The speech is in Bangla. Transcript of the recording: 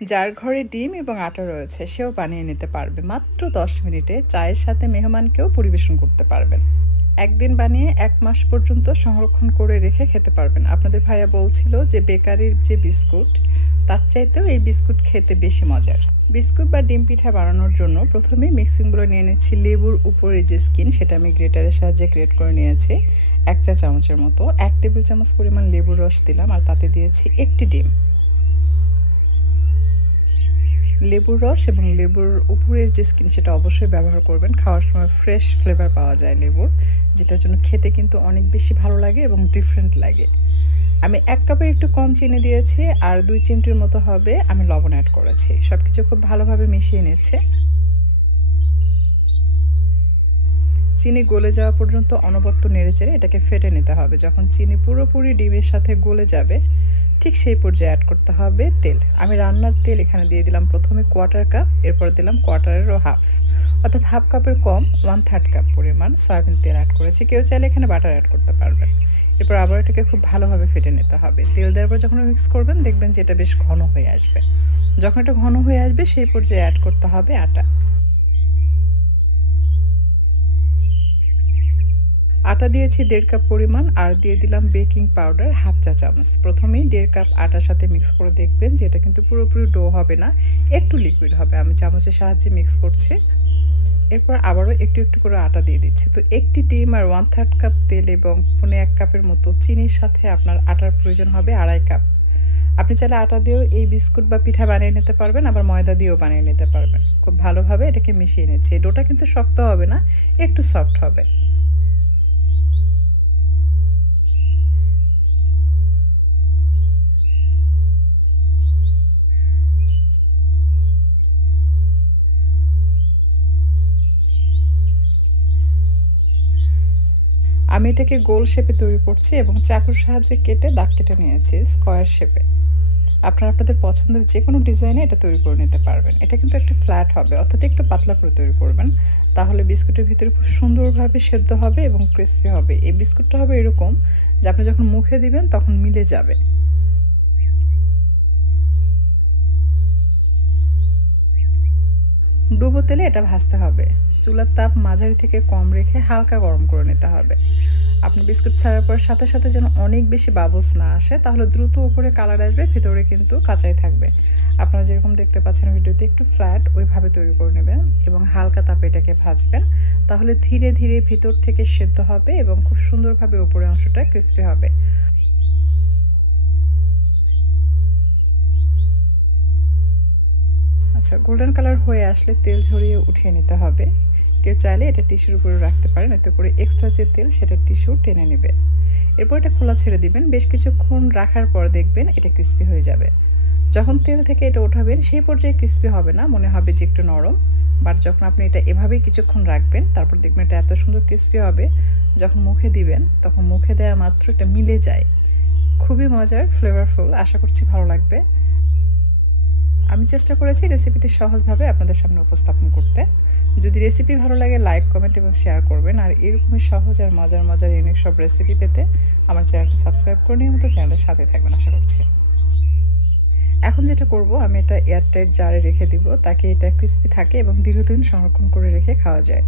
যার ঘরে ডিম এবং আটা রয়েছে সেও বানিয়ে নিতে পারবে মাত্র ১০ মিনিটে। চায়ের সাথে মেহমানকেও পরিবেশন করতে পারবেন। একদিন বানিয়ে ১ মাস পর্যন্ত সংরক্ষণ করে রেখে খেতে পারবেন। আপনাদের ভাইয়া বলছিল যে বেকারির যে বিস্কুট, তার চাইতেও এই বিস্কুট খেতে বেশি মজার। বিস্কুট বা ডিম পিঠা বানানোর জন্য প্রথমেই মিক্সিং বলে নিয়ে নিচ্ছি লেবুর উপরে যে স্কিন, সেটা আমি গ্রেটারের সাহায্যে গ্রেট করে নিয়েছি ১ চা চামচের মতো। ১ টেবিল চামচ পরিমাণ লেবুর রস দিলাম আর তাতে দিয়েছি ১টি ডিম। লেবুর রস এবং লেবুর উপরের যে স্কিন সেটা অবশ্যই ব্যবহার করবেন। খাওয়ার সময় ফ্রেশ ফ্লেভার পাওয়া যায় লেবুর, যেটার জন্য খেতে কিন্তু অনেক বেশি ভালো লাগে এবং ডিফারেন্ট লাগে। আমি ১ কাপের একটু কম চিনি দিয়েছি আর ২ চিমটির মতো হবে আমি লবণ অ্যাড করেছি। সবকিছু খুব ভালোভাবে মিশিয়ে নিচ্ছে। চিনি গলে যাওয়া পর্যন্ত অনবরত নেড়েচেড়ে এটাকে ফেটে নিতে হবে। যখন চিনি পুরোপুরি ডিমের সাথে গলে যাবে, ঠিক সেই পর্যায়ে অ্যাড করতে হবে তেল। আমি রান্নার তেল এখানে দিয়ে দিলাম প্রথমে 1/4 কাপ, এরপর দিলাম কোয়ার্টারেরও হাফ, অর্থাৎ হাফ কাপের কম 1/3 কাপ পরিমাণ সয়াবিন তেল অ্যাড করেছি। কেউ চাইলে এখানে বাটার অ্যাড করতে পারবেন। এরপর আবার এটাকে খুব ভালোভাবে ফেটে নিতে হবে। তেল দেওয়ার পর যখন মিক্স করবেন দেখবেন যে এটা বেশ ঘন হয়ে আসবে। যখন এটা ঘন হয়ে আসবে সেই পর্যায়ে অ্যাড করতে হবে আটা। আটা দিয়েছি ১.৫ কাপ পরিমাণ আর দিয়ে দিলাম বেকিং পাউডার হাফ চা চামচ। প্রথমেই ১.৫ কাপ আটার সাথে মিক্স করে দেখবেন যে এটা কিন্তু পুরোপুরি ডো হবে না, একটু লিকুইড হবে। আমি চামচের সাহায্যে মিক্স করছি। এরপর আবারও একটু একটু করে আটা দিয়ে দিচ্ছি। তো ১টি ডিম আর 1/3 কাপ তেল এবং ১.৫ কাপের মতো চিনির সাথে আপনার আটার প্রয়োজন হবে ২.৫ কাপ। আপনি চাইলে আটা দিয়েও এই বিস্কুট বা পিঠা বানিয়ে নিতে পারবেন, আবার ময়দা দিয়েও বানিয়ে নিতে পারবেন। খুব ভালোভাবে এটাকে মিশিয়ে নিচ্ছি। ডোটা কিন্তু শক্ত হবে না, একটু সফট হবে। আমি এটাকে গোল শেপে তৈরি করছি এবং চাকুর সাহায্যে কেটে দাগ কেটে নিয়েছি স্কয়ার শেপে। আপনারা আপনাদের পছন্দের যেকোনো ডিজাইনে এটা তৈরি করে নিতে পারবেন। এটা কিন্তু একটা ফ্ল্যাট হবে, অর্থাৎ একটু পাতলা করে তৈরি করবেন। তাহলে বিস্কুটের ভিতরে খুব সুন্দরভাবে সেদ্ধ হবে এবং ক্রিসপি হবে। এই বিস্কুটটা হবে এরকম যে আপনি যখন মুখে দিবেন তখন মিলে যাবে। ডুবো তেলে এটা ভাজতে হবে। চুলার তাপ মাঝারি থেকে কম রেখে হালকা গরম করে নিতে হবে। আপনি বিস্কুট ছাড়ার পর সাথে সাথে যেন অনেক বেশি বাবলস না আসে, তাহলে দ্রুত উপরে কালার আসবে, ভেতরে কিন্তু কাঁচাই থাকবে। আপনারা যেরকম দেখতে পাচ্ছেন ভিডিওতে একটু ফ্ল্যাট ওইভাবে তৈরি করে নেবেন এবং হালকা তাপে এটাকে ভাজবেন। তাহলে ধীরে ধীরে ভিতর থেকে সেদ্ধ হবে এবং খুব সুন্দরভাবে উপরের অংশটা ক্রিস্পি হবে। আচ্ছা, গোল্ডেন কালার হয়ে আসলে তেল ঝরিয়ে উঠিয়ে নিতে হবে। কেউ চাইলে এটা টিস্যুর উপরে রাখতে পারেন, এতে করে এক্সট্রা যে তেল সেটা টিস্যু টেনে নেবে। এরপর এটা খোলা ছেড়ে দিবেন। বেশ কিছুক্ষণ রাখার পর দেখবেন এটা ক্রিস্পি হয়ে যাবে। যখন তেল থেকে এটা উঠাবেন সেই পর্যায়ে ক্রিস্পি হবে না, মনে হবে যে একটু নরম। বাট যখন আপনি এটা এভাবেই কিছুক্ষণ রাখবেন তারপর দেখবেন এটা এত সুন্দর ক্রিস্পি হবে, যখন মুখে দিবেন তখন মুখে দেওয়া মাত্র এটা মিলে যায়। খুবই মজার, ফ্লেভারফুল। আশা করছি ভালো লাগবে। আমি চেষ্টা করেছি রেসিপিটি সহজভাবে আপনাদের সামনে উপস্থাপন করতে। যদি রেসিপি ভালো লাগে লাইক, কমেন্ট এবং শেয়ার করবেন। আর এরকমই সহজ আর মজার মজার ইউনিক সব রেসিপি পেতে আমার চ্যানেলটি সাবস্ক্রাইব করে নিয়মিত চ্যানেলের সাথে থাকবেন আশা করছি। এখন যেটা করব আমি এটা এয়ারটাইট জারে রেখে দিব, তাকে এটা ক্রিস্পি থাকে এবং দীর্ঘদিন সংরক্ষণ করে রেখে খাওয়া যায়।